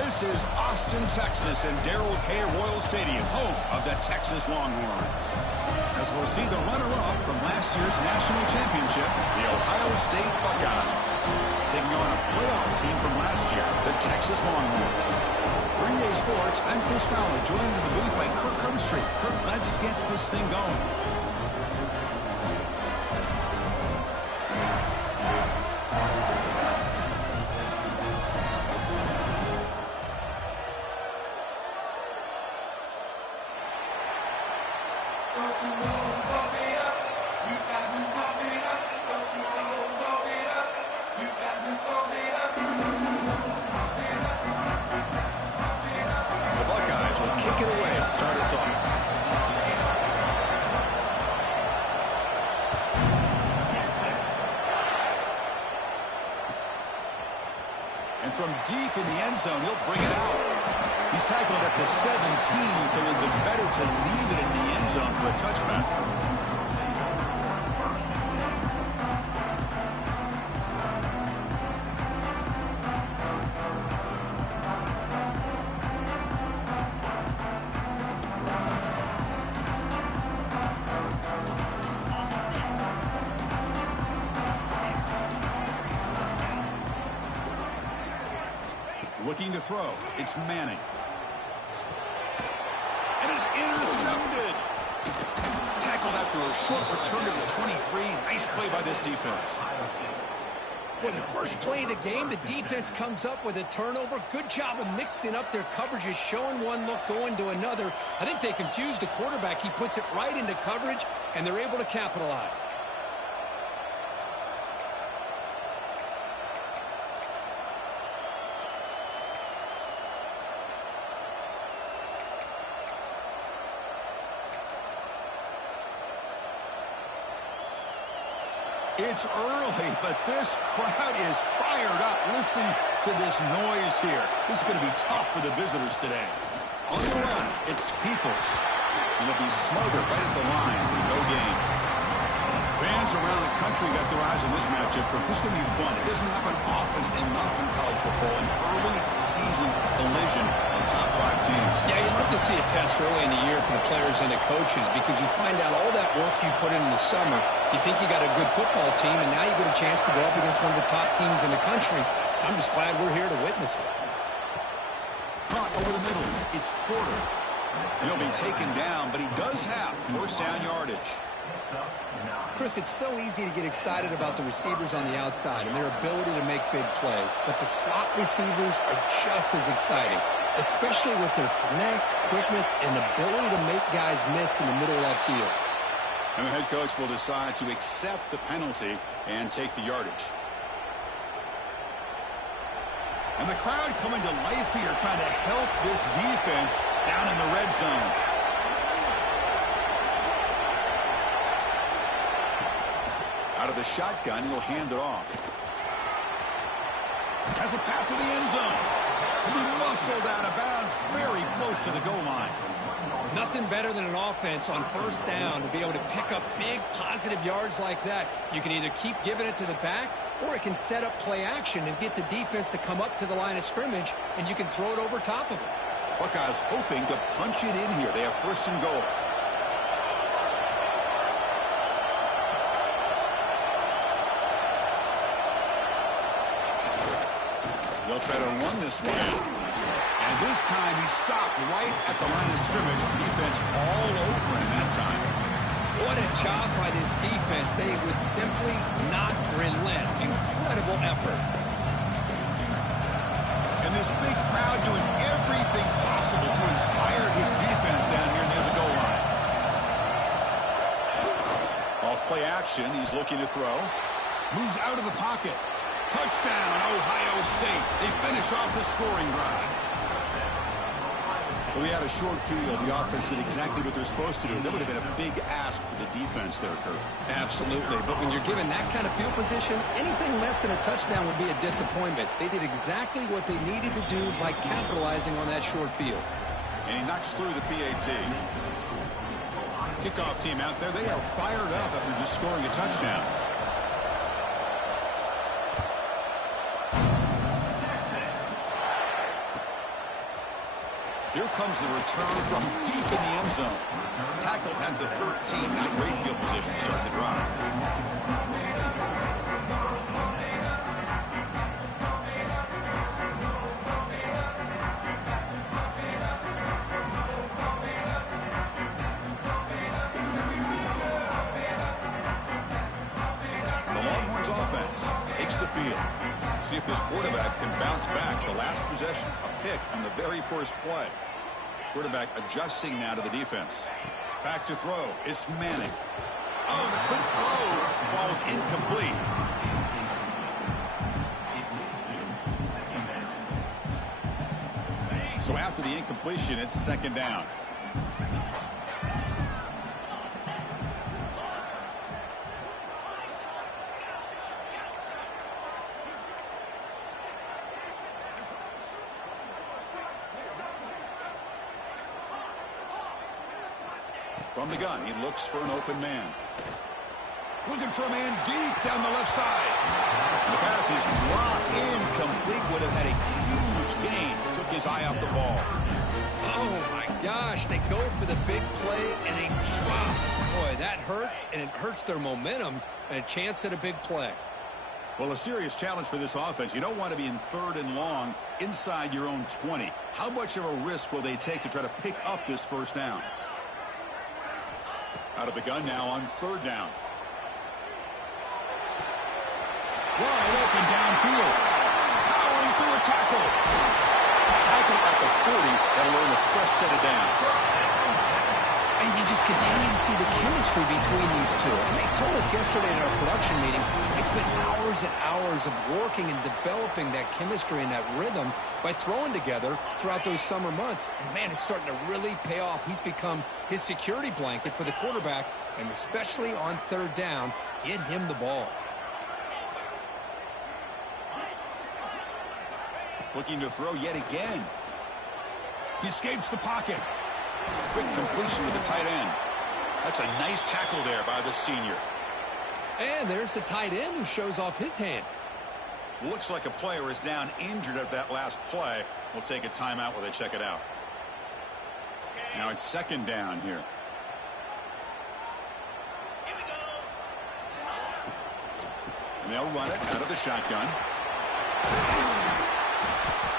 This is Austin, Texas, and Darrell K. Royal Stadium, home of the Texas Longhorns. As we'll see the runner-up from last year's national championship, the Ohio State Buckeyes, taking on a playoff team from last year, the Texas Longhorns. Green Day Sports, I'm Chris Fowler, joined in the booth by Kirk Hermstreet. Kirk, let's get this thing going. And from deep in the end zone, he'll bring it out. He's tackled at the 17, so it would be better to leave it in the end zone for a touchback. Looking to throw. It's Manning. And is intercepted. Tackled after a short return to the 23. Nice play by this defense. For the first play of the game, the defense comes up with a turnover. Good job of mixing up their coverages, showing one look, going to another. I think they confused the quarterback. He puts it right into coverage, and they're able to capitalize. It's early, but this crowd is fired up. Listen to this noise here. This is going to be tough for the visitors today. On the run, it's Peoples. And he'll be smothered right at the line for no gain. Fans around the country got their eyes on this matchup, but this is going to be fun. It doesn't happen often enough in college football, an early season collision of top 5 teams. Yeah, you'd love to see a test early in the year for the players and the coaches because you find out all that work you put in the summer. You think you got a good football team, and now you get a chance to go up against one of the top teams in the country. I'm just glad we're here to witness it. Caught over the middle. It's Porter. He'll be taken down, but he does have first down yardage. Chris, it's so easy to get excited about the receivers on the outside and their ability to make big plays, but the slot receivers are just as exciting, especially with their finesse, quickness, and ability to make guys miss in the middle of that field. And the head coach will decide to accept the penalty and take the yardage. And the crowd coming to life here, trying to help this defense down in the red zone. Out of the shotgun, he'll hand it off. Has a path to the end zone. And he muscled out of bounds very close to the goal line. Nothing better than an offense on first down to be able to pick up big positive yards like that. You can either keep giving it to the back, or it can set up play action and get the defense to come up to the line of scrimmage, and you can throw it over top of it. Buckeyes hoping to punch it in here. They have first and goal. They'll try to run this one out. And this time he stopped right at the line of scrimmage. Defense all over him that time. What a job by this defense. They would simply not relent. Incredible effort. And this big crowd doing everything possible to inspire this defense down here near the goal line. Off play action. He's looking to throw. Moves out of the pocket. Touchdown, Ohio State. They finish off the scoring drive. Well, we had a short field. The offense did exactly what they're supposed to do. That would have been a big ask for the defense there, Kurt. Absolutely. But when you're given that kind of field position, anything less than a touchdown would be a disappointment. They did exactly what they needed to do by capitalizing on that short field. And he knocks through the PAT. Kickoff team out there, they are fired up after just scoring a touchdown. Here comes the return from deep in the end zone. Tackled at the 13. Not great field position to start the drive. The Longhorns offense takes the field. See if this quarterback can bounce back. The last possession, a pick on the very first play. Quarterback adjusting now to the defense. Back to throw. It's Manning. Oh, the quick throw falls incomplete. So after the incompletion, it's second down. From the gun, he looks for an open man. Looking for a man deep down the left side. The pass is dropped incomplete. Would have had a huge gain. Took his eye off the ball. Oh, my gosh. They go for the big play, and they drop. Boy, that hurts, and it hurts their momentum and a chance at a big play. Well, a serious challenge for this offense. You don't want to be in 3rd and long inside your own 20. How much of a risk will they take to try to pick up this first down? Out of the gun now on 3rd down. Wide open downfield. Powering through a tackle. Tackle at the 40. That'll earn a fresh set of downs. And you just continue to see the chemistry between these two. And they told us yesterday in our production meeting, they spent hours and hours of working and developing that chemistry and that rhythm by throwing together throughout those summer months. And, man, it's starting to really pay off. He's become his security blanket for the quarterback, and especially on 3rd down, get him the ball. Looking to throw yet again. He escapes the pocket. Quick completion to the tight end. That's a nice tackle there by the senior. And there's the tight end who shows off his hands. Looks like a player is down injured at that last play. We'll take a timeout while they check it out. Now it's 2nd down here. And they'll run it out of the shotgun.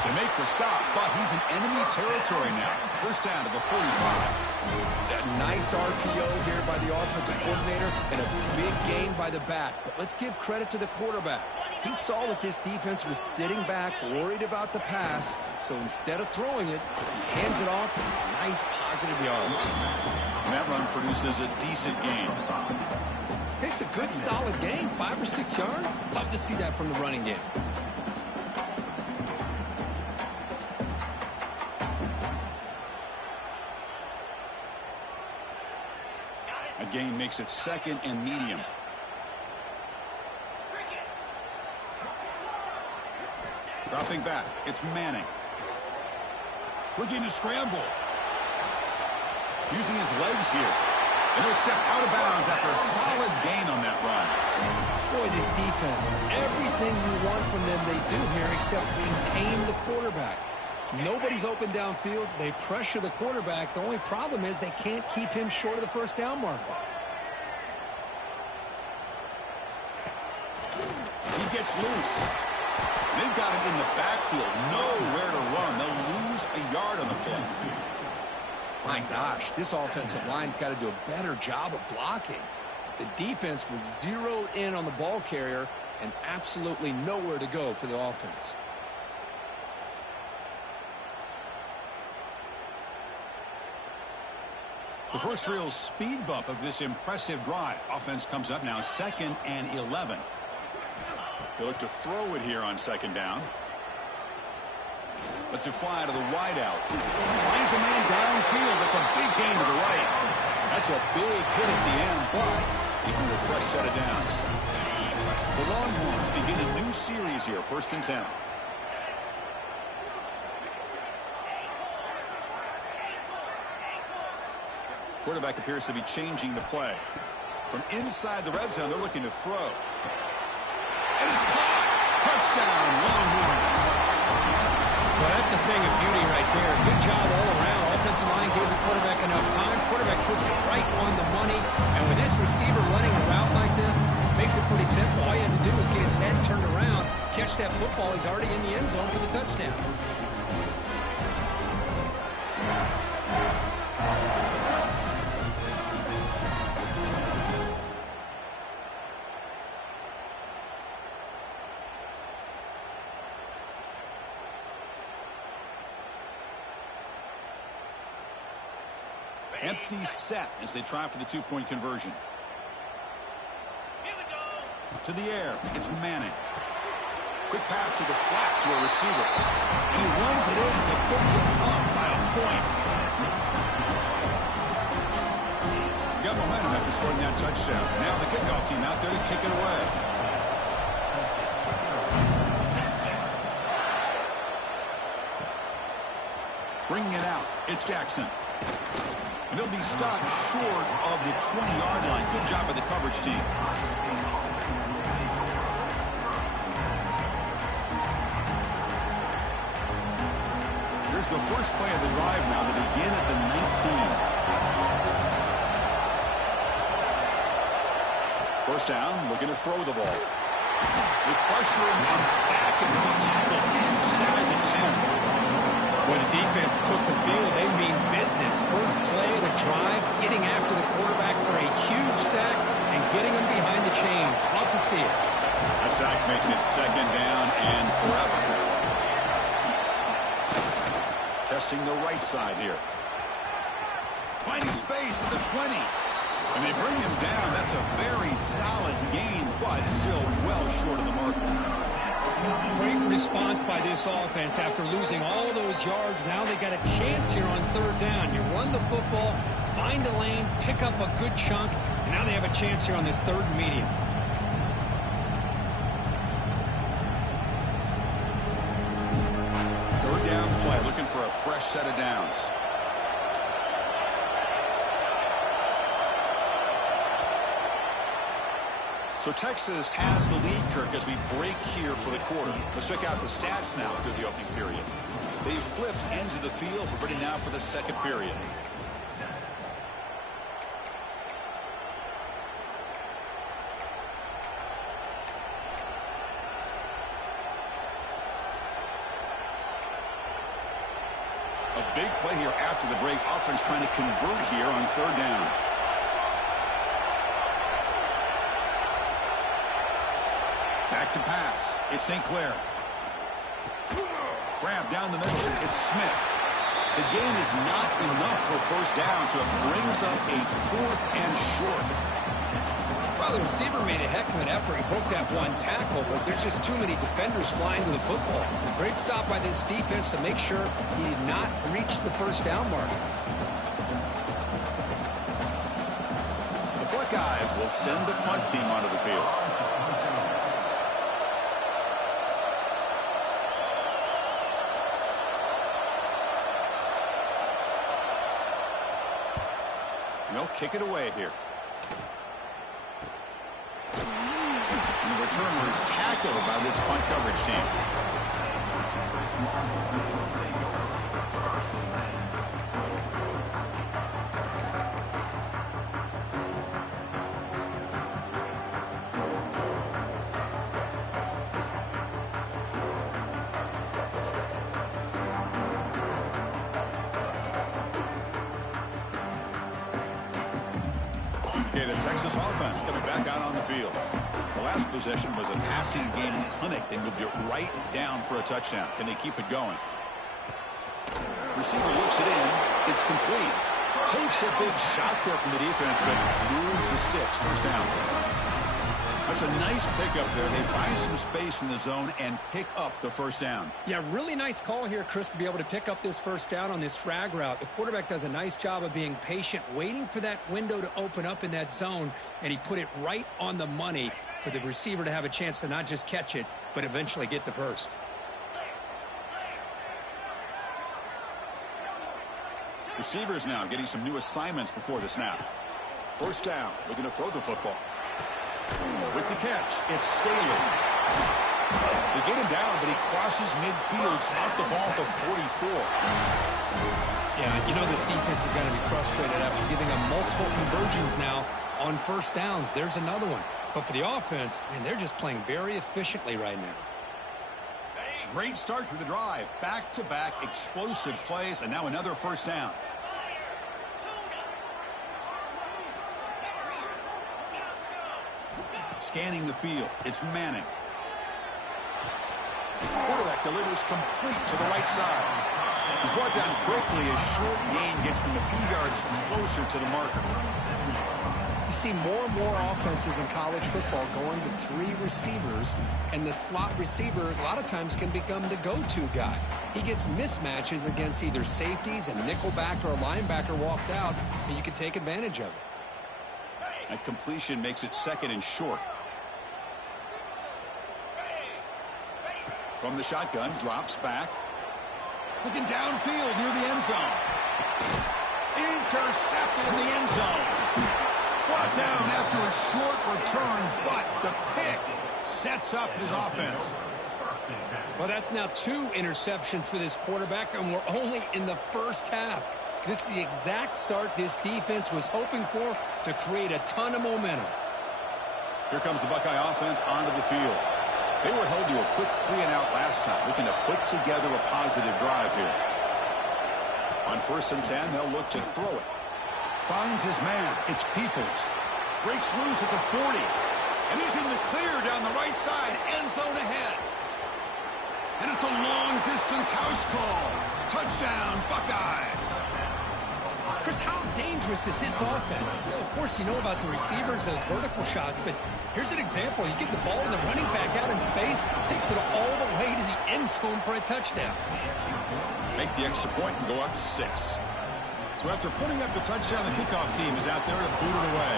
They make the stop, but he's in enemy territory now. First down to the 45. A nice RPO here by the offensive coordinator and a big gain by the back. But let's give credit to the quarterback. He saw that this defense was sitting back, worried about the pass. So instead of throwing it, he hands it off for some nice positive yards. And that run produces a decent gain. It's a good, solid gain, 5 or 6 yards. Love to see that from the running game. A gain makes it 2nd and medium. Dropping back, it's Manning. Looking to scramble. Using his legs here. And he'll step out of bounds after a solid gain on that run. Boy, this defense, everything you want from them they do here except contain the quarterback. Nobody's open downfield. They pressure the quarterback. The only problem is they can't keep him short of the first down marker. He gets loose. They've got him in the backfield. Nowhere to run. They'll lose a yard on the play. My gosh, this offensive line's got to do a better job of blocking. The defense was zeroed in on the ball carrier and absolutely nowhere to go for the offense. The first real speed bump of this impressive drive. Offense comes up now 2nd and 11. They look to throw it here on 2nd down. Lets it fly to the wideout. Finds a man downfield. That's a big gain to the right. That's a big hit at the end, but they earn a fresh set of downs. The Longhorns begin a new series here, 1st and 10. Quarterback appears to be changing the play. From inside the red zone, they're looking to throw. And it's caught. Touchdown, Longhorns. Well, that's a thing of beauty right there. Good job all around. Offensive line gave the quarterback enough time. Quarterback puts it right on the money. And with this receiver running a route like this, makes it pretty simple. All you have to do is get his head turned around, catch that football. He's already in the end zone for the touchdown. Empty set as they try for the two-point conversion. To the air. It's Manning. Quick pass to the flat to a receiver. And he runs it in to pick him up by a point. Got momentum after scoring that touchdown. Now the kickoff team out there to kick it away. Bringing it out. It's Jackson. And he'll be stopped short of the 20-yard line. Good job by the coverage team. Here's the first play of the drive now to begin at the 19. First down, looking to throw the ball. They pressure him and sack him to be tackled inside the 10. When the defense took the field, they mean business. First play of the drive, getting after the quarterback for a huge sack and getting him behind the chains. Love to see it. That sack makes it second down and forever. Testing the right side here. Finding space at the 20. And they bring him down. That's a very solid gain, but still well short of the mark. Great response by this offense after losing all those yards. Now they got a chance here on third down. You run the football, find a lane, pick up a good chunk, and now they have a chance here on this third and medium. Third down play, looking for a fresh set of downs. So Texas has the lead, Kirk, as we break here for the quarter. Let's check out the stats now through the opening period. They flipped ends of the field. We're ready now for the second period. A big play here after the break. Offense trying to convert here on third down. Back to pass. It's St. Clair. Grab down the middle. It's Smith. The gain is not enough for first down, so it brings up a fourth and short. Well, the receiver made a heck of an effort. He broke that one tackle, but there's just too many defenders flying to the football. Great stop by this defense to make sure he did not reach the first down mark. The Buckeyes will send the punt team onto the field. They'll kick it away here. And the returner is tackled by this punt coverage team. Okay, the Texas offense comes back out on the field. The last possession was a passing game clinic. They moved it right down for a touchdown. Can they keep it going? Receiver looks it in. It's complete. Takes a big shot there from the defense, but moves the sticks. First down. That's a nice pickup there. They find some space in the zone and pick up the first down. Yeah, really nice call here, Chris, to be able to pick up this first down on this drag route. The quarterback does a nice job of being patient, waiting for that window to open up in that zone, and he put it right on the money for the receiver to have a chance to not just catch it, but eventually get the first. Receivers now getting some new assignments before the snap. First down, looking to throw the football. With the catch, it's Staley. They get him down, but he crosses midfield, out the ball to 44. Yeah, you know this defense is going to be frustrated after giving them multiple conversions now on first downs. There's another one. But for the offense, man, they're just playing very efficiently right now. Great start to the drive. Back-to-back explosive plays, and now another first down. Scanning the field. It's Manning. Quarterback delivers complete to the right side. He's brought down quickly. A short gain gets them a few yards closer to the marker. You see more and more offenses in college football going to 3 receivers, and the slot receiver a lot of times can become the go-to guy. He gets mismatches against either safeties, a nickelback, or a linebacker walked out, and you can take advantage of it. That completion makes it second and short. From the shotgun, drops back. Looking downfield near the end zone. Intercepted in the end zone. Brought down after a short return, but the pick sets up his offense. Well, that's now 2 interceptions for this quarterback, and we're only in the first half. This is the exact start this defense was hoping for to create a ton of momentum. Here comes the Buckeye offense onto the field. They were held to a quick 3-and-out last time, looking to put together a positive drive here. On 1st and 10, they'll look to throw it. Finds his man. It's Peoples. Breaks loose at the 40. And he's in the clear down the right side. End zone ahead. And it's a long-distance house call. Touchdown, Buckeyes. Chris, how dangerous is this offense? Of course, you know about the receivers, those vertical shots, but here's an example. You get the ball and the running back out in space, takes it all the way to the end zone for a touchdown. Make the extra point and go up 6. So after putting up a touchdown, the kickoff team is out there to boot it away.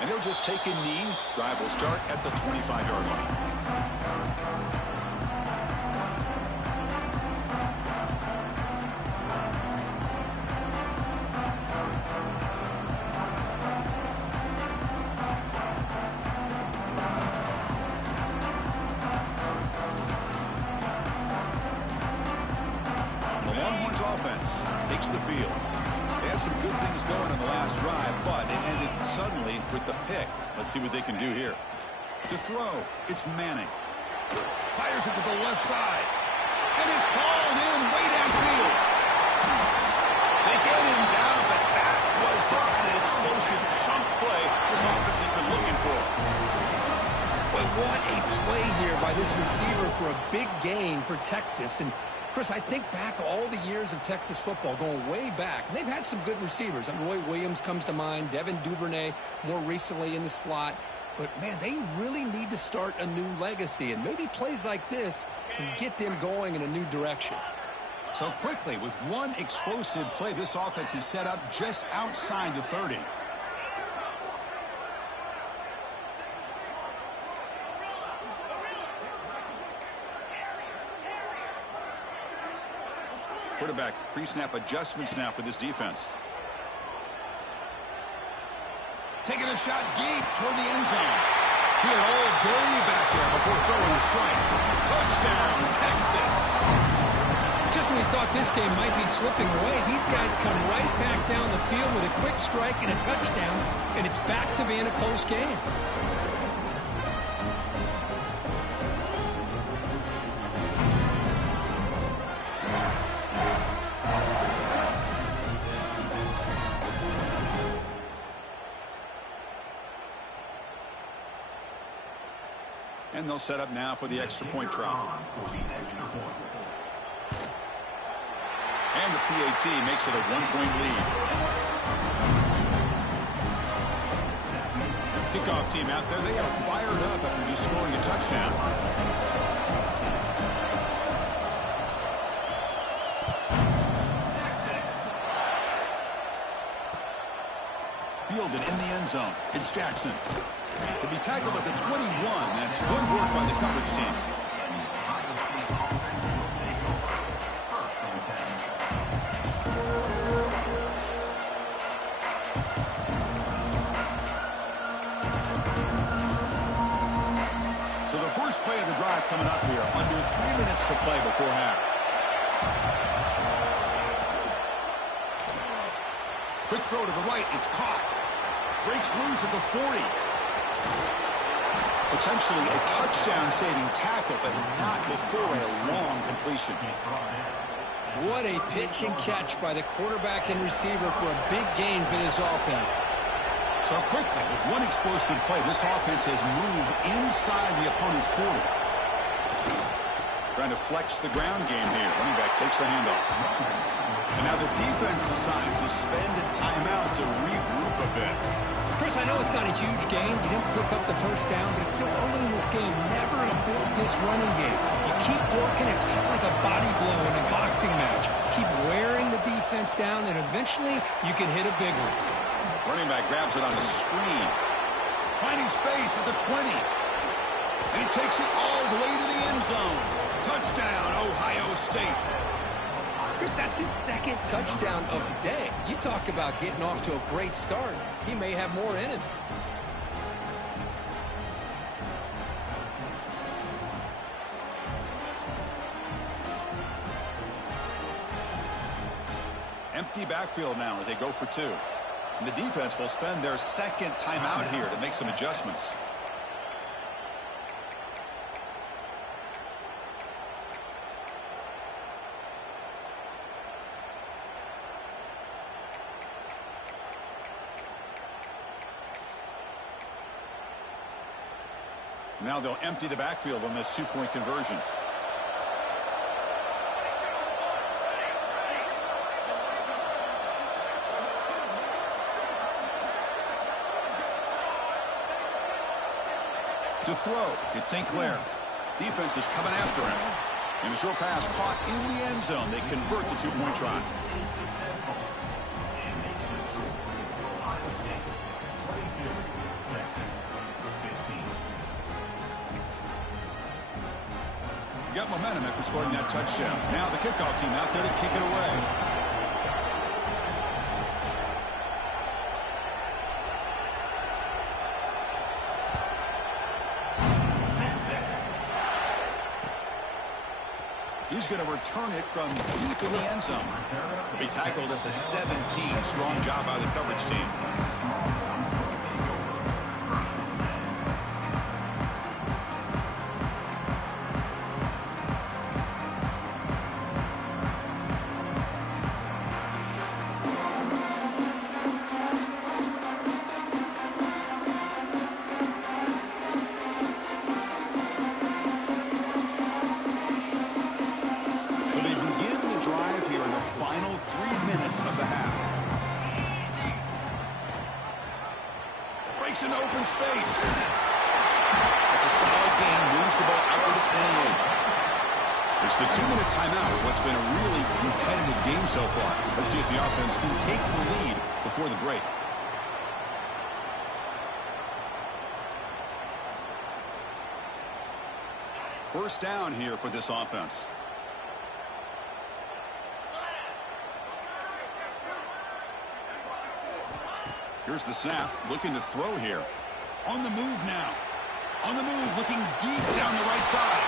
And he'll just take a knee. Drive will start at the 25-yard line. The Longhorns offense takes the field. They had some good things going on the last drive, but it ended suddenly with the pick. Let's see what they can do here. To throw, it's Manning. Fires it to the left side. And it's hauled in way downfield. They get him down, but that was the kind of explosive chunk play this offense has been looking for. Boy, what a play here by this receiver for a big gain for Texas. And Chris, I think back all the years of Texas football, going way back, and they've had some good receivers. I mean, Roy Williams comes to mind, Devin Duvernay more recently in the slot. But, man, they really need to start a new legacy, and maybe plays like this can get them going in a new direction. So quickly, with one explosive play, this offense is set up just outside the 30. Quarterback pre-snap adjustments now for this defense. Taking a shot deep toward the end zone. He had all day back there before throwing the strike. Touchdown, Texas. Just when we thought this game might be slipping away, these guys come right back down the field with a quick strike and a touchdown, and it's back to being a close game. And they'll set up now for the extra point try. And the PAT makes it a 1-point lead. Kickoff team out there, they are fired up after just scoring a touchdown. Fielded in the end zone. It's Jackson. To be tackled at the 21. That's good work by the coverage team. So the first play of the drive coming up here. Under 3 minutes to play before half. Quick throw to the right. It's caught. Breaks loose at the 40. Potentially a touchdown-saving tackle, but not before a long completion. What a pitch and catch by the quarterback and receiver for a big gain for this offense. So quickly, with one explosive play, this offense has moved inside the opponent's 40. Trying to flex the ground game here. Running back takes the handoff. And now the defense decides to spend a timeout to regroup a bit. Chris, I know it's not a huge gain. You didn't pick up the first down, but it's still early in this game. Never abort this running game. You keep working. It's kind of like a body blow in a boxing match. Keep wearing the defense down, and eventually you can hit a big one. Running back grabs it on the screen. Finding space at the 20. And he takes it all the way to the end zone. Touchdown, Ohio State. Chris, that's his second touchdown of the day. You talk about getting off to a great start. He may have more in him. Empty backfield now as they go for two. And the defense will spend their second timeout here to make some adjustments. Now they'll empty the backfield on this two-point conversion. To throw, it's St. Clair. Defense is coming after him. And a short pass caught in the end zone. They convert the two-point try. Got momentum after scoring that touchdown. Now the kickoff team out there to kick it away. He's going to return it from deep in the end zone. He'll be tackled at the 17. Strong job by the coverage team. Breaks into open space. That's a solid gain. Moves the ball out to the 28. It's the 2-minute timeout of what's been a really competitive game so far. Let's see if the offense can take the lead before the break. First down here for this offense. Here's the snap, looking to throw here. On the move now. On the move, looking deep down the right side.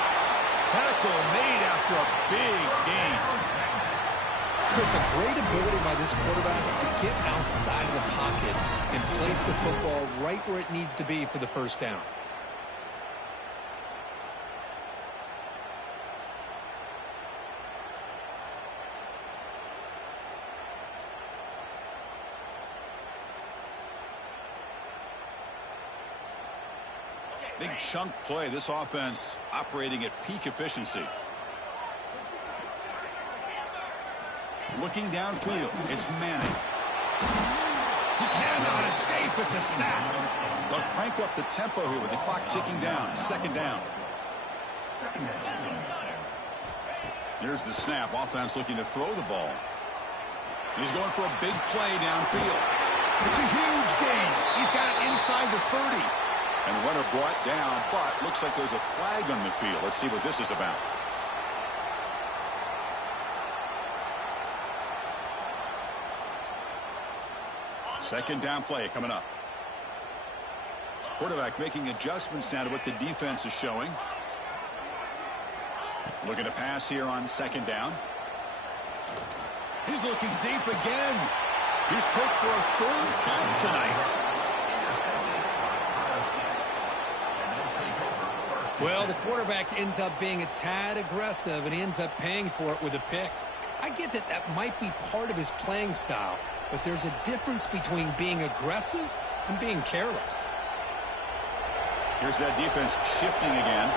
Tackle made after a big gain. Chris, a great ability by this quarterback to get outside of the pocket and place the football right where it needs to be for the first down. Big chunk play. This offense operating at peak efficiency. Looking downfield. It's Manning. He cannot escape. It's a sack. They'll crank up the tempo here with the clock ticking down. Second down. Here's the snap. Offense looking to throw the ball. He's going for a big play downfield. It's a huge gain. He's got it inside the 30. And the runner brought down, but looks like there's a flag on the field. Let's see what this is about. Second down play coming up. Quarterback making adjustments now to what the defense is showing. Looking to pass here on second down. He's looking deep again. He's picked for a third time tonight. Well, the quarterback ends up being a tad aggressive, and he ends up paying for it with a pick. I get that that might be part of his playing style, but there's a difference between being aggressive and being careless. Here's that defense shifting again.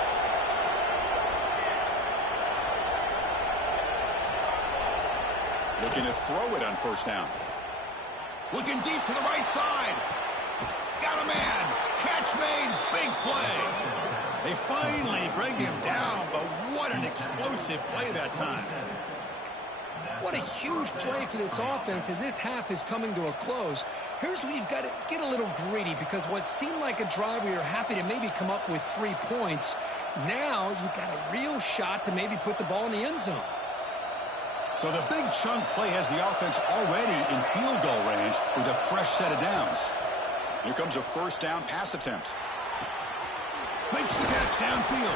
Looking to throw it on first down. Looking deep to the right side. Got a man. Catch made. Big play. They finally bring him down, but what an explosive play that time. What a huge play for this offense as this half is coming to a close. Here's where you've got to get a little greedy, because what seemed like a drive where you're happy to maybe come up with 3 points, now you've got a real shot to maybe put the ball in the end zone. So the big chunk play has the offense already in field goal range with a fresh set of downs. Here comes a first down pass attempt. Makes the catch downfield.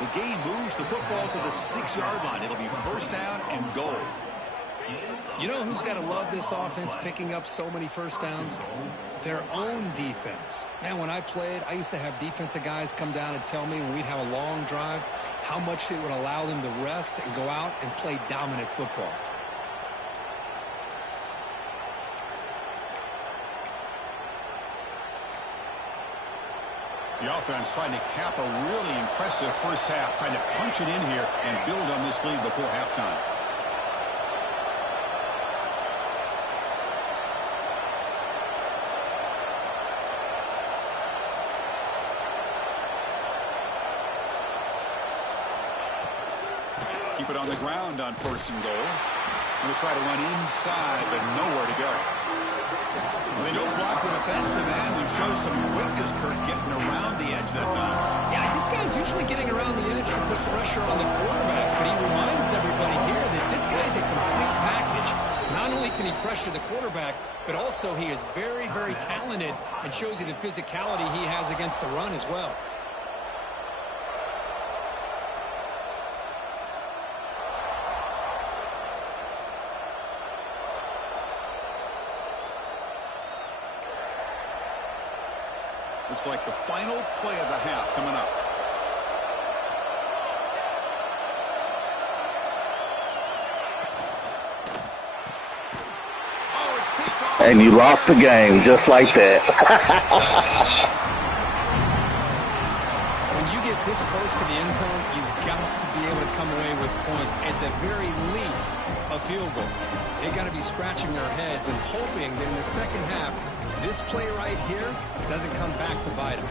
The game moves the football to the 6-yard line. It'll be first down and goal. You know who's got to love this offense picking up so many first downs? Their own defense. Man, when I played, I used to have defensive guys come down and tell me when we'd have a long drive how much it would allow them to rest and go out and play dominant football. The offense trying to cap a really impressive first half, trying to punch it in here and build on this lead before halftime. Keep it on the ground on first and goal. Going to try to run inside, but nowhere to go. Well, they don't block the defensive end and show some quickness, Kirk, getting around the edge that time. Yeah, this guy's usually getting around the edge to put pressure on the quarterback, but he reminds everybody here that this guy's a complete package. Not only can he pressure the quarterback, but also he is very, very talented and shows you the physicality he has against the run as well. Looks like the final play of the half coming up. Oh, it's picked off. And you lost the game just like that. When you get this close to the end zone, you've got to be able to come away with points, at the very least a field goal. They got to be scratching their heads and hoping that in the second half, this play right here doesn't come back to bite them.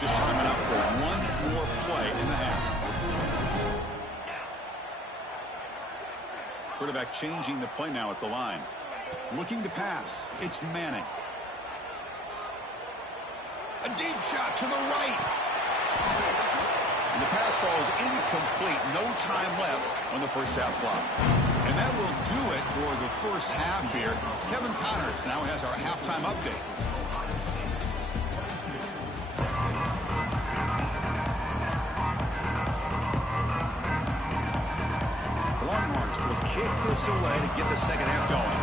Just time enough for one more play in the half. Quarterback changing the play now at the line. Looking to pass. It's Manning. A deep shot to the right. And the pass falls incomplete. No time left on the first half clock. And that will do it for the first half here. Kevin Connors now has our halftime update. The Longhorns will kick this away to get the second half going.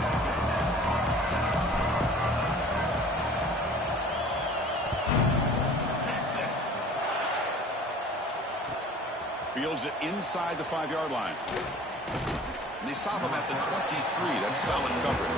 Fields it inside the 5-yard line. And they stop him at the 23. That's solid coverage.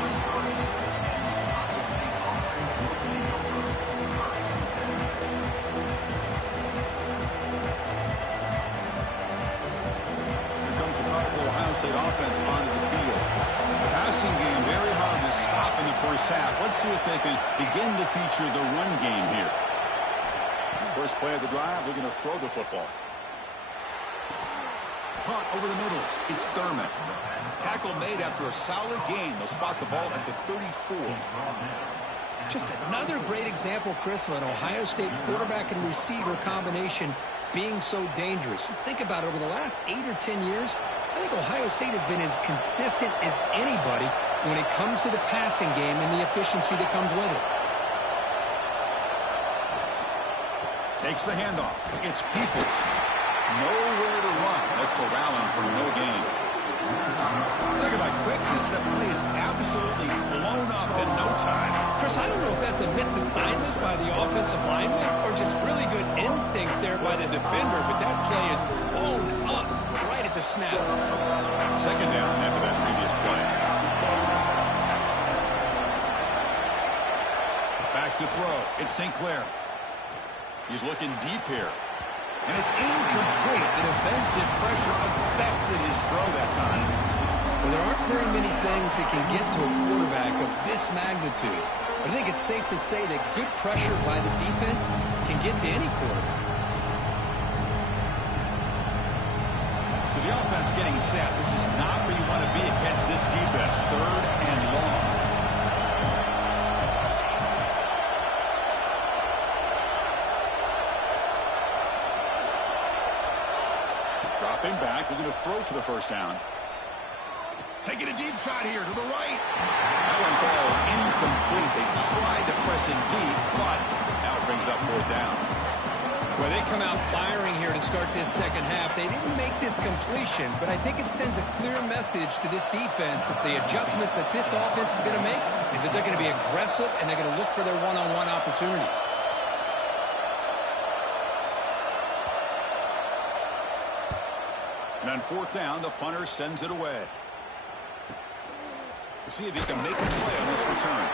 Here comes the powerful Ohio State offense onto the field. The passing game very hard to stop in the first half. Let's see if they can begin to feature the run game here. First play of the drive, they're going to throw the football. Punt over the middle. It's Thurman. Tackle made after a solid gain. They'll spot the ball at the 34. Just another great example, Chris, of an Ohio State quarterback and receiver combination being so dangerous. You think about it, over the last 8 or 10 years, I think Ohio State has been as consistent as anybody when it comes to the passing game and the efficiency that comes with it. Takes the handoff. It's Peoples. Nowhere to run. They'll corral him for no gain. Talking about quickness, that play is absolutely blown up in no time. Chris, I don't know if that's a misassignment by the offensive lineman or just really good instincts there by the defender, but that play is blown up right at the snap. Second down after that previous play. Back to throw. It's St. Clair. He's looking deep here. And it's incomplete. The defensive pressure affected his throw that time. Well, there aren't very many things that can get to a quarterback of this magnitude. But I think it's safe to say that good pressure by the defense can get to any quarterback. So the offense getting set. This is not where you want to be against this defense. Third and long. Dropping back, looking to throw for the first down. Taking a deep shot here to the right. That one falls incomplete. They tried to press it deep, but now it brings up fourth down. Well, they come out firing here to start this second half. They didn't make this completion, but I think it sends a clear message to this defense that the adjustments that this offense is going to make is that they're going to be aggressive and they're going to look for their one-on-one opportunities. And on fourth down, the punter sends it away. We'll see if he can make a play on this return.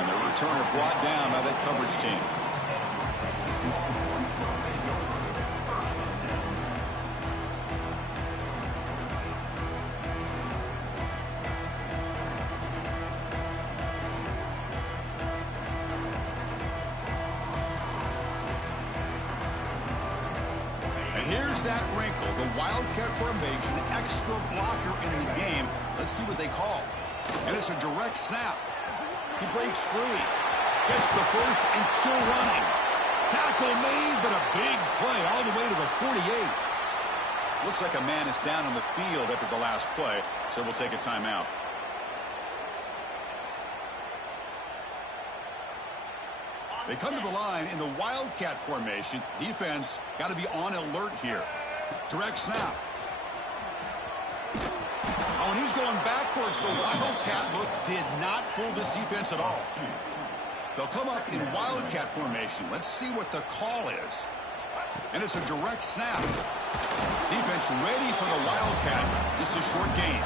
And the returner brought down by that coverage team. Here's that wrinkle, the Wildcat formation, extra blocker in the game. Let's see what they call. And it's a direct snap. He breaks free. Gets the first and still running. Tackle made, but a big play all the way to the 48. Looks like a man is down on the field after the last play, so we'll take a timeout. They come to the line in the Wildcat formation. Defense got to be on alert here. Direct snap. Oh, and he's going backwards. The Wildcat look did not fool this defense at all. They'll come up in Wildcat formation. Let's see what the call is. And it's a direct snap. Defense ready for the Wildcat. Just a short gain.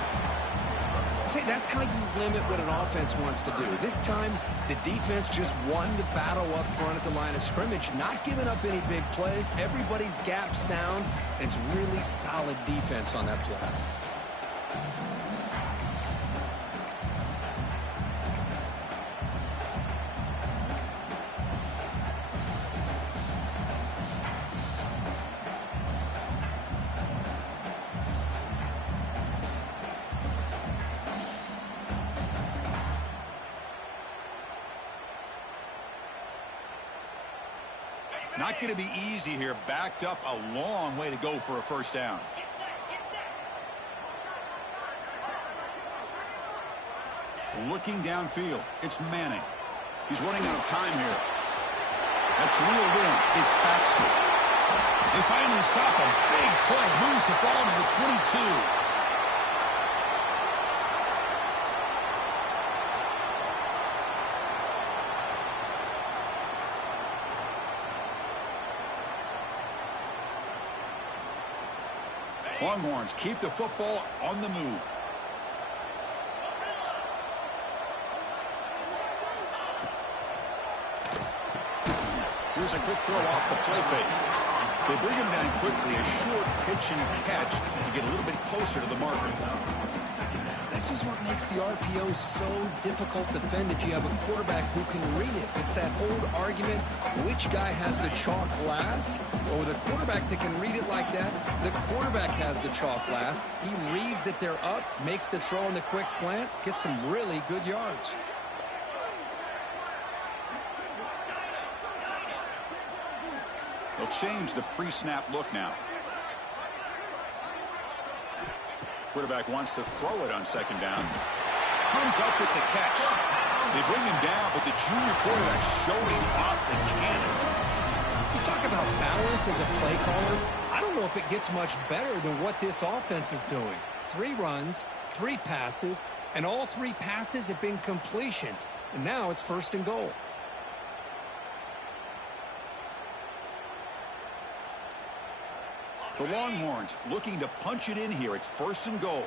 See, that's how you limit what an offense wants to do. This time, the defense just won the battle up front at the line of scrimmage, not giving up any big plays. Everybody's gap sound. It's really solid defense on that play. Not going to be easy here. Backed up a long way to go for a first down. Looking downfield. It's Manning. He's running out of time here. That's real win. It's Baxter. They finally stop a big play. Moves the ball to the 22. Longhorns keep the football on the move. Here's a quick throw off the play fake. They bring him down quickly. A short pitch and catch to get a little bit closer to the marker. This is what makes the RPO so difficult to defend if you have a quarterback who can read it. It's that old argument, which guy has the chalk last? Well, with a quarterback that can read it like that, the quarterback has the chalk last. He reads that they're up, makes the throw in the quick slant, gets some really good yards. They'll change the pre-snap look now. Quarterback wants to throw it on second down. Comes up with the catch. They bring him down, but the junior quarterback showing off the cannon. You talk about balance as a play caller. I don't know if it gets much better than what this offense is doing. 3 runs, 3 passes, and all 3 passes have been completions. And now it's 1st and goal. The Longhorns looking to punch it in here. It's 1st and goal.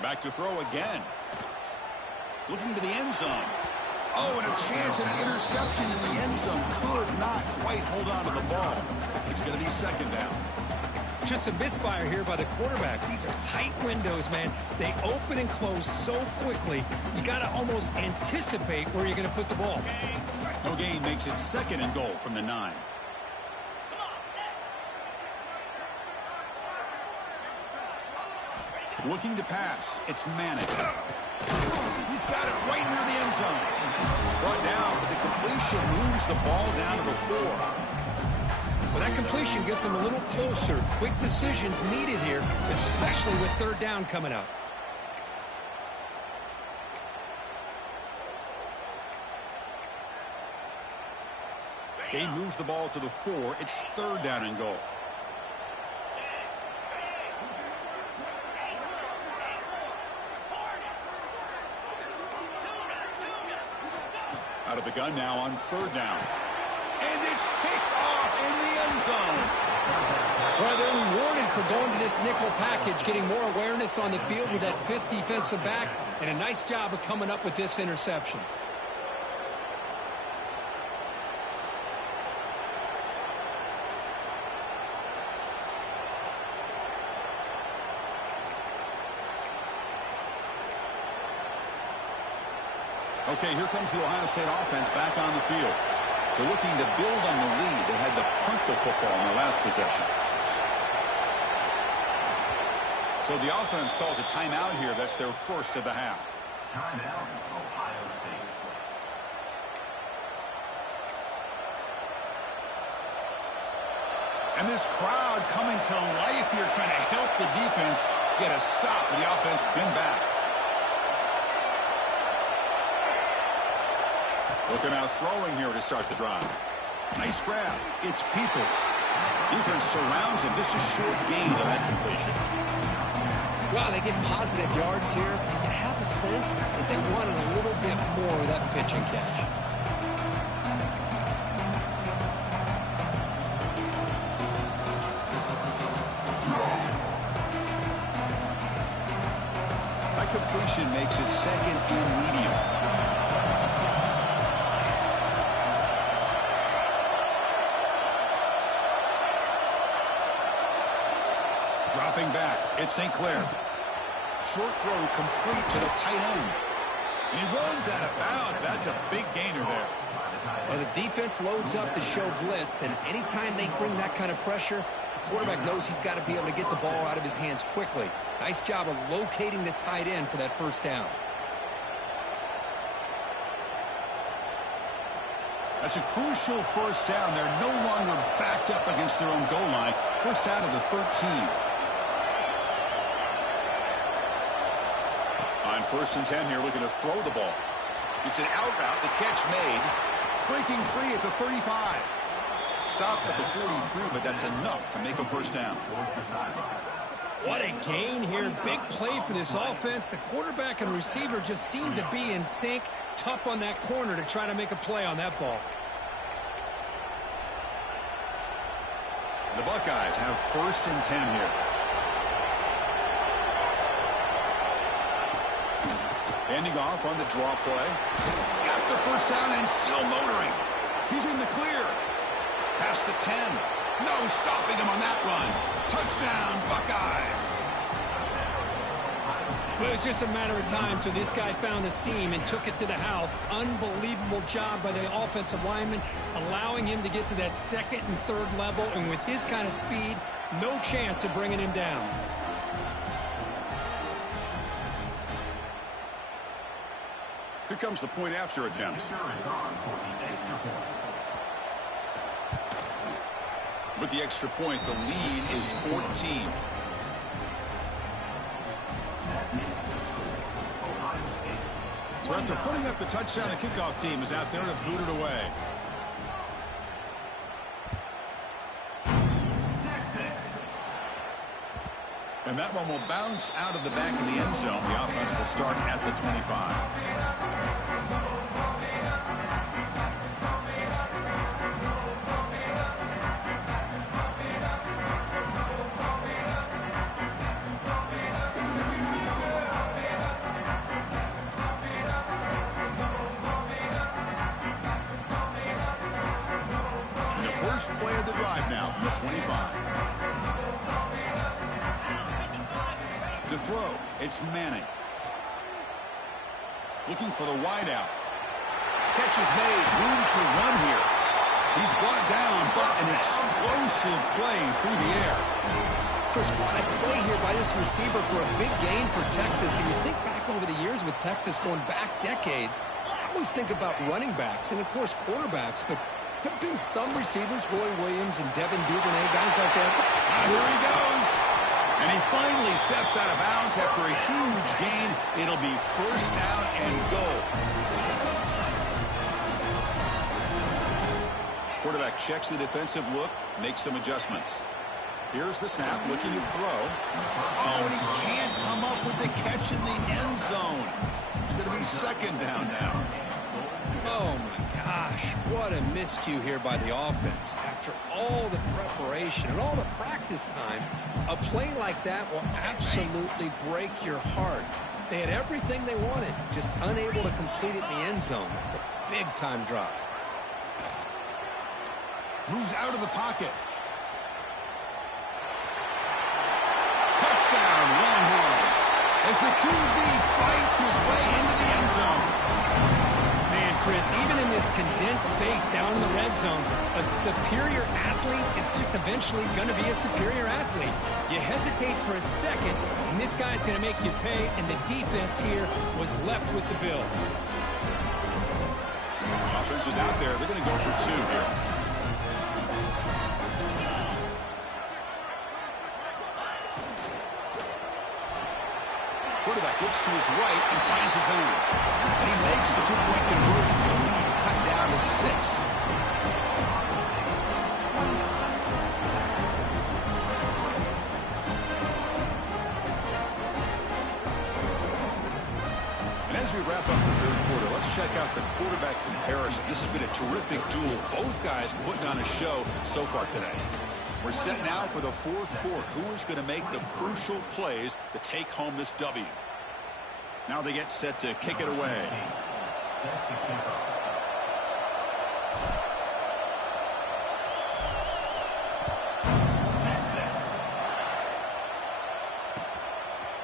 Back to throw again. Looking to the end zone. Oh, and a chance at an interception in the end zone. Could not quite hold on to the ball. It's going to be 2nd down. Just a misfire here by the quarterback. These are tight windows, man. They open and close so quickly. You got to almost anticipate where you're going to put the ball. No gain makes it 2nd and goal from the 9. Looking to pass. It's Manning. He's got it right near the end zone. Brought down, but the completion moves the ball down to the 4. Well, that completion gets him a little closer. Quick decisions needed here, especially with 3rd down coming up. He moves the ball to the 4. It's 3rd down and goal. Out of the gun now on 3rd down. And it's picked off in the end zone. Well, they're rewarded for going to this nickel package, getting more awareness on the field with that 5th defensive back, and a nice job of coming up with this interception. Okay, here comes the Ohio State offense back on the field. They're looking to build on the lead. They had to punt the football in their last possession. So the offense calls a timeout here. That's their 1st of the half. Timeout, Ohio State. And this crowd coming to life here, trying to help the defense get a stop with the offense pinned back. Looking out throwing here to start the drive. Nice grab. It's Peoples. Defense surrounds him. Just a short gain on that completion. Wow, they get positive yards here. You have a sense that they wanted a little bit more of that pitch and catch. That completion makes it 2nd and medium. Dropping back, it's St. Clair. Short throw complete to the tight end. And he runs out of bounds. That's a big gainer there. Well, the defense loads up to show blitz, and anytime they bring that kind of pressure, the quarterback knows he's got to be able to get the ball out of his hands quickly. Nice job of locating the tight end for that 1st down. That's a crucial 1st down. They're no longer backed up against their own goal line. 1st out of the 13. On 1st and 10 here, looking to throw the ball. It's an out route. The catch made. Breaking free at the 35. Stopped at the 43, but that's enough to make a 1st down. What a gain here. Big play for this offense. The quarterback and receiver just seem to be in sync. Tough on that corner to try to make a play on that ball. The Buckeyes have 1st and 10 here. Handing off on the draw play. He's got the 1st down and still motoring. He's in the clear. Past the 10. No stopping him on that run. Touchdown, Buckeyes. Well, it was just a matter of time till this guy found the seam and took it to the house. Unbelievable job by the offensive lineman, allowing him to get to that 2nd and 3rd level, and with his kind of speed, no chance of bringing him down. Here comes the point after attempt. With the extra point. The lead is 14. So after putting up the touchdown, the kickoff team is out there to boot it away. And that one will bounce out of the back of the end zone. The offense will start at the 25. First play of the drive now from the 25. To throw, it's Manning. Looking for the wideout. Catch is made, room to run here. He's brought down, but an explosive play through the air. Chris, what a play here by this receiver for a big gain for Texas. And you think back over the years with Texas going back decades, I always think about running backs and, of course, quarterbacks, but there have been some receivers, Roy Williams and Devin Duvernay, guys like that. Here he goes. And he finally steps out of bounds after a huge gain. It'll be first down and goal. Quarterback checks the defensive look, makes some adjustments. Here's the snap, looking to throw. Oh, and he can't come up with the catch in the end zone. It's going to be second down now. Oh, my gosh. What a miscue here by the offense. After all the preparation and all the practice time, a play like that will absolutely break your heart. They had everything they wanted, just unable to complete it in the end zone. It's a big-time drop. Moves out of the pocket. Touchdown, Longhorns, as the QB fights his way into the end zone. Man, Chris, even in this condensed space down in the red zone, a superior athlete is just eventually going to be a superior athlete. You hesitate for a second, and this guy's going to make you pay, and the defense here was left with the bill. Offense is out there. They're going to go for two here. Quarterback looks to his right and finds his man. And he makes the two-point conversion. The lead cut down to 6. And as we wrap up the third quarter, let's check out the quarterback comparison. This has been a terrific duel. Both guys putting on a show so far today. We're set now for the fourth quarter. Who is going to make the crucial plays to take home this W? Now they get set to kick it away.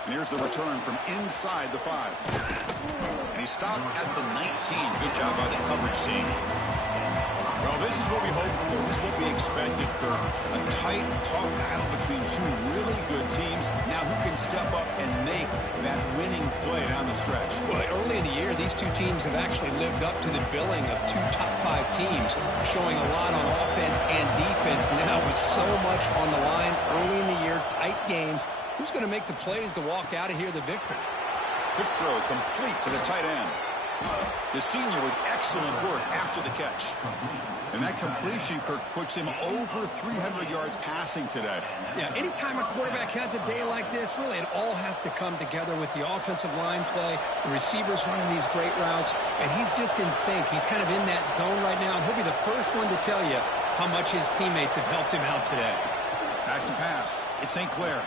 And here's the return from inside the 5. And he stopped at the 19. Good job by the coverage team. Well, this is what we hoped for. This is what we expected, Kirk. A tight, tough battle between two really good teams. Now who can step up and make that winning play down the stretch? Well, early in the year, these two teams have actually lived up to the billing of two top 5 teams, showing a lot on offense and defense. Now with so much on the line early in the year, tight game, who's going to make the plays to walk out of here the victor? Quick throw complete to the tight end. The senior with excellent work after the catch. And that completion, Kirk, puts him over 300 yards passing today. Yeah, anytime a quarterback has a day like this, really it all has to come together with the offensive line play, the receivers running these great routes, and he's just in sync. He's kind of in that zone right now, and he'll be the first one to tell you how much his teammates have helped him out today. Back to pass. It's St. Clair.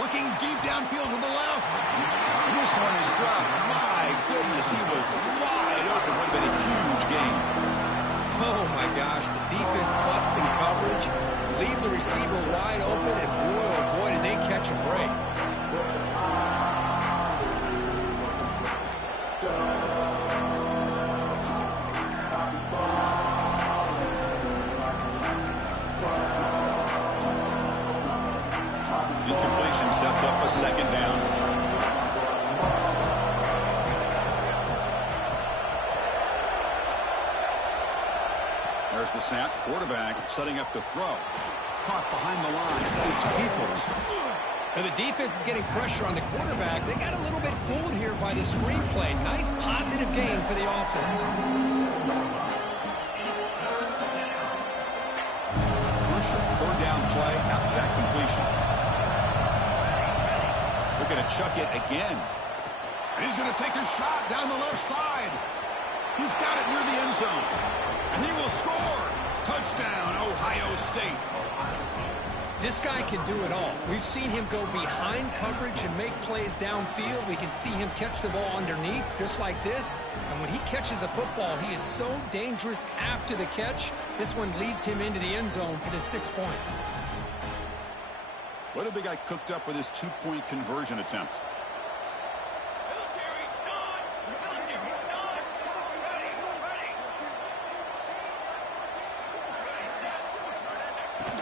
Looking deep downfield to the left. And this one is dropped. My goodness, he was wide open. Would have been a huge gain. Oh, my gosh. The defense busting coverage. Leave the receiver wide open, and boy, oh boy, did they catch a break. Incompletion sets up a second down. There's the snap. Quarterback setting up the throw. caught behind the line. It's Peoples. And the defense is getting pressure on the quarterback. They got a little bit fooled here by the screenplay. Nice positive game for the offense. Crucial third down play after that completion. They're going to chuck it again. And he's going to take a shot down the left side. He's got it near the end zone. And he will score. Touchdown, Ohio State. This guy can do it all. We've seen him go behind coverage and make plays downfield. We can see him catch the ball underneath, just like this. And when he catches a football, he is so dangerous after the catch. This one leads him into the end zone for the 6 points. What have they got cooked up for this two-point conversion attempt?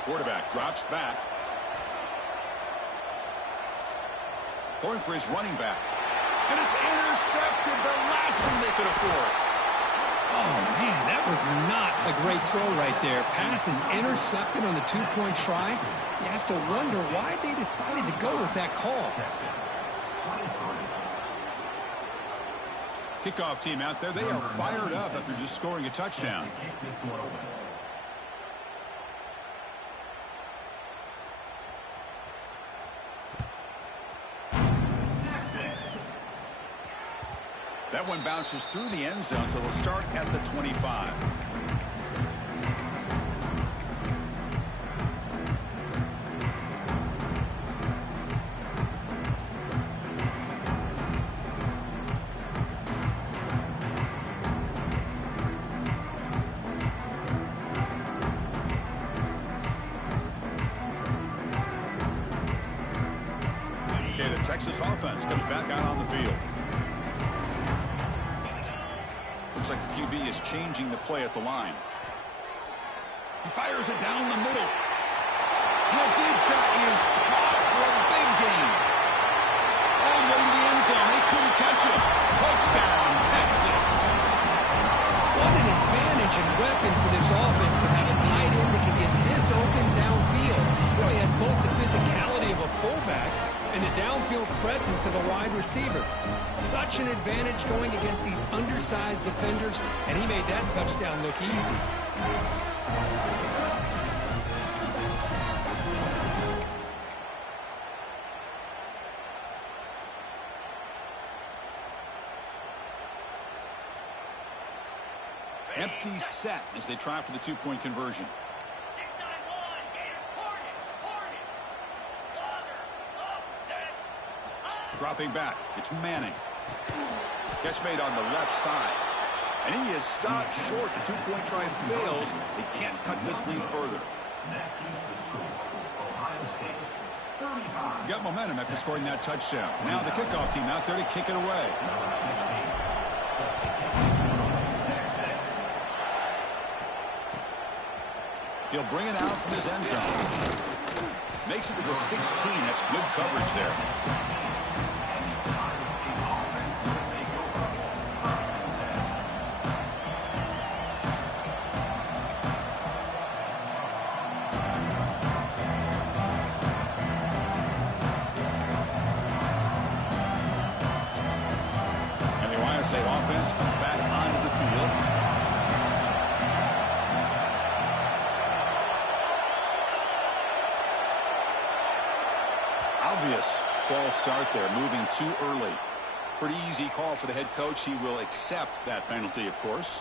Quarterback drops back. Throwing for his running back. And it's intercepted, the last thing they could afford. Oh, man, that was not a great throw right there. Pass is intercepted on the two-point try. You have to wonder why they decided to go with that call. Kickoff team out there, they are fired up after just scoring a touchdown. That one bounces through the end zone, so they'll start at the 25. Okay, the Texas offense comes back out on the field. Looks like the QB is changing the play at the line. He fires it down the middle. The deep shot is caught for a big gain. All the way to the end zone. They couldn't catch it. Touchdown, Texas. What an advantage and weapon for this offense to have a tight end that can get this open downfield. Really has both the physicality of a fullback and the downfield presence of a wide receiver. Such an advantage going against these undersized defenders, and he made that touchdown look easy. Empty set as they try for the two-point conversion. Dropping back, it's Manning. Catch made on the left side. And he is stopped short. The two-point try fails. They can't cut this lead further. Got momentum after scoring that touchdown. Now the kickoff team out there to kick it away. He'll bring it out from his end zone. Makes it to the 16. That's good coverage there. And the Ohio State offense comes back onto the field. Obvious false start there, moving too early. Pretty easy call for the head coach. He will accept that penalty, of course.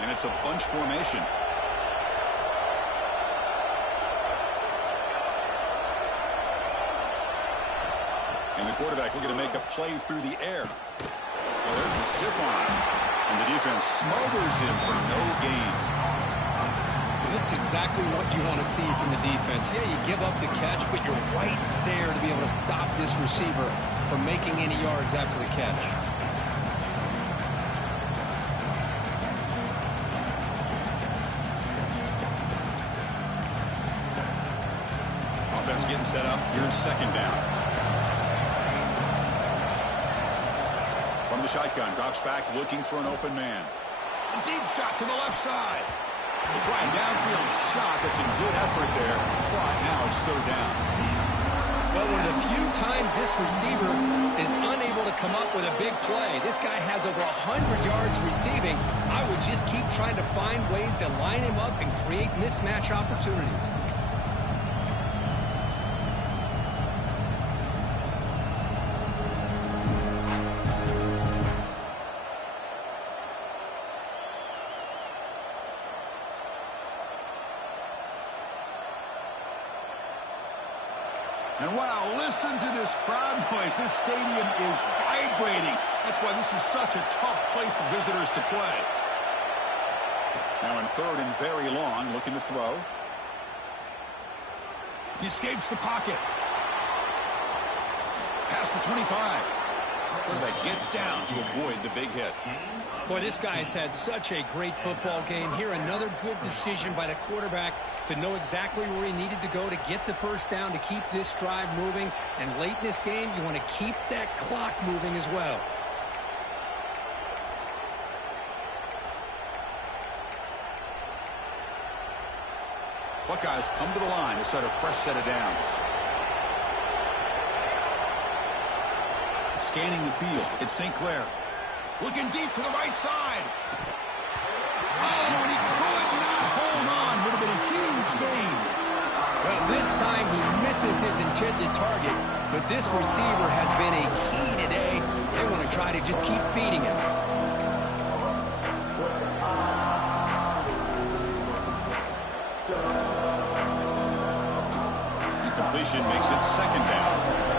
And it's a bunch formation. And the quarterback looking to make a play through the air. Well, there's the stiff arm. And the defense smothers him for no gain. This is exactly what you want to see from the defense. Yeah, you give up the catch, but you're right there to be able to stop this receiver from making any yards after the catch. Offense getting set up. Here's second down. From the shotgun. Drops back looking for an open man. A deep shot to the left side. They try a downfield shot. That's a good effort there. But now it's third down. Well, one of the few times this receiver is unable to come up with a big play. This guy has over 100 yards receiving. I would just keep trying to find ways to line him up and create mismatch opportunities. And wow, listen to this crowd noise. This stadium is vibrating. That's why this is such a tough place for visitors to play. Now in third and very long, looking to throw. He escapes the pocket. Past the 25. Quarterback gets down to avoid the big hit. Boy, this guy has had such a great football game. Here, another good decision by the quarterback to know exactly where he needed to go to get the first down, to keep this drive moving. And late in this game, you want to keep that clock moving as well. Buckeyes come to the line to set a fresh set of downs. Scanning the field, it's St. Clair. Looking deep to the right side. Oh, and he could not hold on. Would have been a huge gain. Well, this time he misses his intended target, but this receiver has been a key today. They want to try to just keep feeding him. Incompletion makes it second down.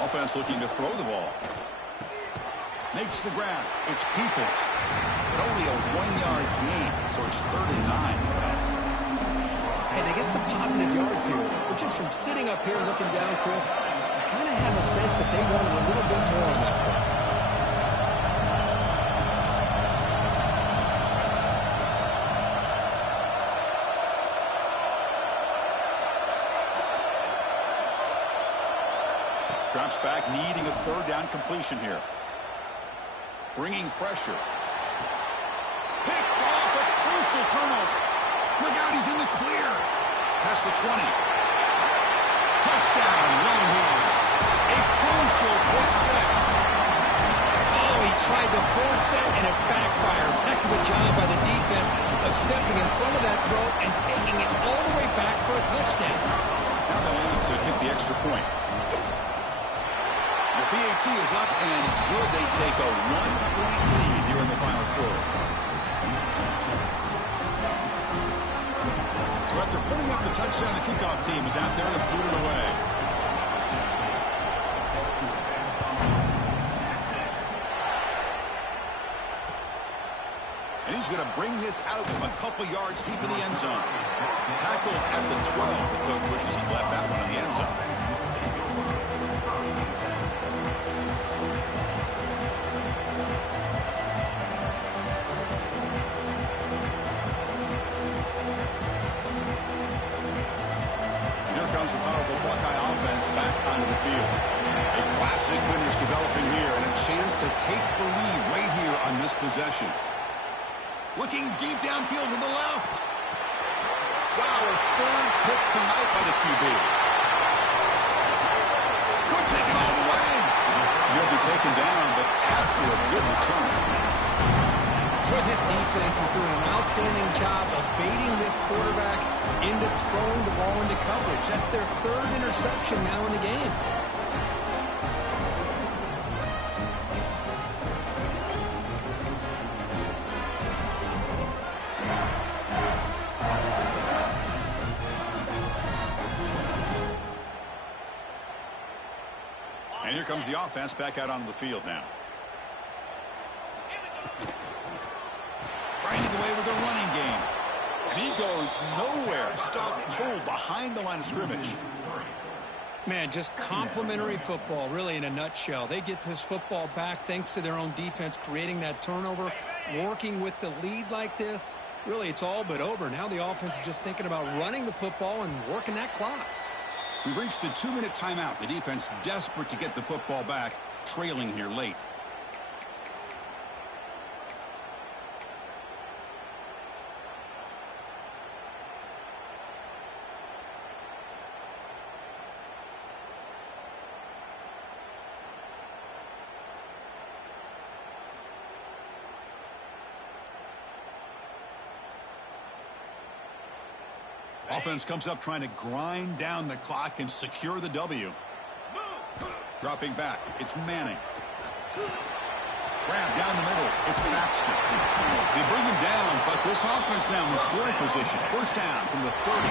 Offense looking to throw the ball. Makes the grab. It's Peoples. But only a 1-yard gain, so it's 3rd and 9. Hey, they get some positive yards here. But just from sitting up here and looking down, Chris, I kind of have a sense that they wanted a little bit more on that play. Drops back, needing a third down completion here. Bringing pressure. Picked off, a crucial turnover. Look out, he's in the clear. Past the 20. Touchdown, Longhorns. A crucial pick six. Oh, he tried to force that, and it backfires. Heck of a job by the defense of stepping in front of that throw and taking it all the way back for a touchdown. Now they need to kick the extra point. The PAT is up and good. They take a 1-point lead here in the final quarter. So after putting up the touchdown, the kickoff team is out there to boot it away. And he's going to bring this out a couple yards deep in the end zone. Tackled at the 12. The coach wishes he left that one in the end zone. The powerful Buckeye offense back onto the field. A classic finish developing here and a chance to take the lead right here on this possession. Looking deep downfield to the left. Wow, a third pick tonight by the QB. Could take it all the way. He'll be taken down, but after a good return. But this defense is doing an outstanding job of baiting this quarterback into throwing the ball into coverage. That's their 3rd interception now in the game. And here comes the offense back out onto the field now. Grinding away with their running game. And he goes nowhere. Stop cold behind the line of scrimmage. Man, just complimentary football, really, in a nutshell. They get this football back thanks to their own defense, creating that turnover, working with the lead like this. Really, it's all but over. Now the offense is just thinking about running the football and working that clock. We've reached the 2-minute timeout. The defense desperate to get the football back, trailing here late. Offense comes up trying to grind down the clock and secure the W. Dropping back, it's Manning. Grab down the middle, it's Baxter. They bring him down, but this offense now in scoring position. First down from the 30.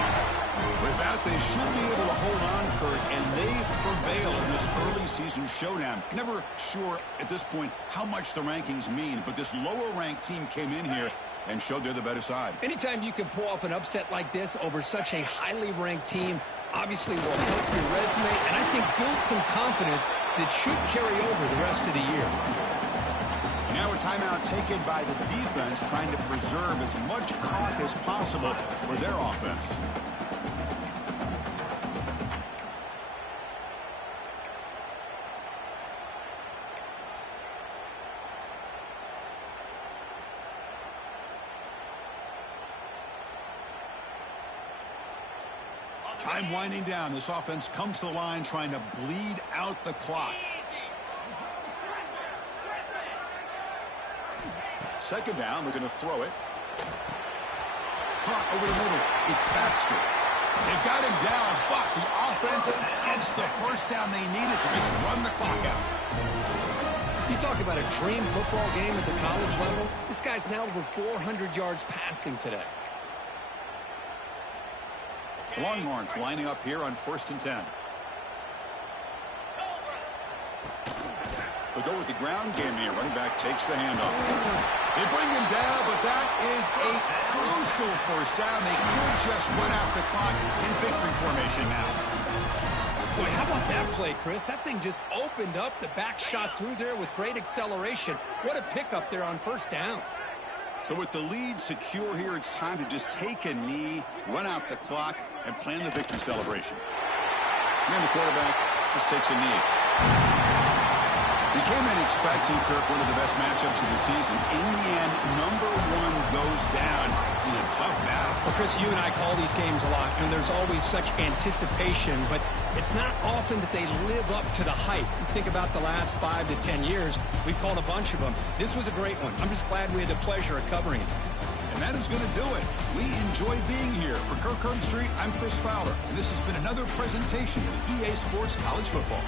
With that, they should be able to hold on, Kurt, and they prevail in this early season showdown. Never sure at this point how much the rankings mean, but this lower-ranked team came in here and showed they're the better side. Anytime you can pull off an upset like this over such a highly ranked team, obviously will help your resume, and I think build some confidence that should carry over the rest of the year. Now a timeout taken by the defense, trying to preserve as much clock as possible for their offense. Time winding down. This offense comes to the line trying to bleed out the clock. Second down, we're going to throw it. Caught over the middle. It's Baxter. They've got him down, but the offense gets the first down they needed to just run the clock out. You talk about a dream football game at the college level. This guy's now over 400 yards passing today. The Longhorns lining up here on 1st and 10. They'll go with the ground game here. Running back takes the handoff. They bring him down, but that is a crucial first down. They could just run out the clock in victory formation now. Boy, how about that play, Chris? That thing just opened up. The back shot through there with great acceleration. What a pickup there on first down. So with the lead secure here, it's time to just take a knee, run out the clock, and plan the victory celebration. And the quarterback just takes a knee. We came in expecting, Kirk, one of the best matchups of the season. In the end, number one goes down in a tough battle. Well, Chris, you and I call these games a lot, and there's always such anticipation, but it's not often that they live up to the hype. You think about the last 5 to 10 years, we've called a bunch of them. This was a great one. I'm just glad we had the pleasure of covering it. And that is going to do it. We enjoyed being here. For Kirk Herbstreit, I'm Chris Fowler, and this has been another presentation of EA Sports College Football.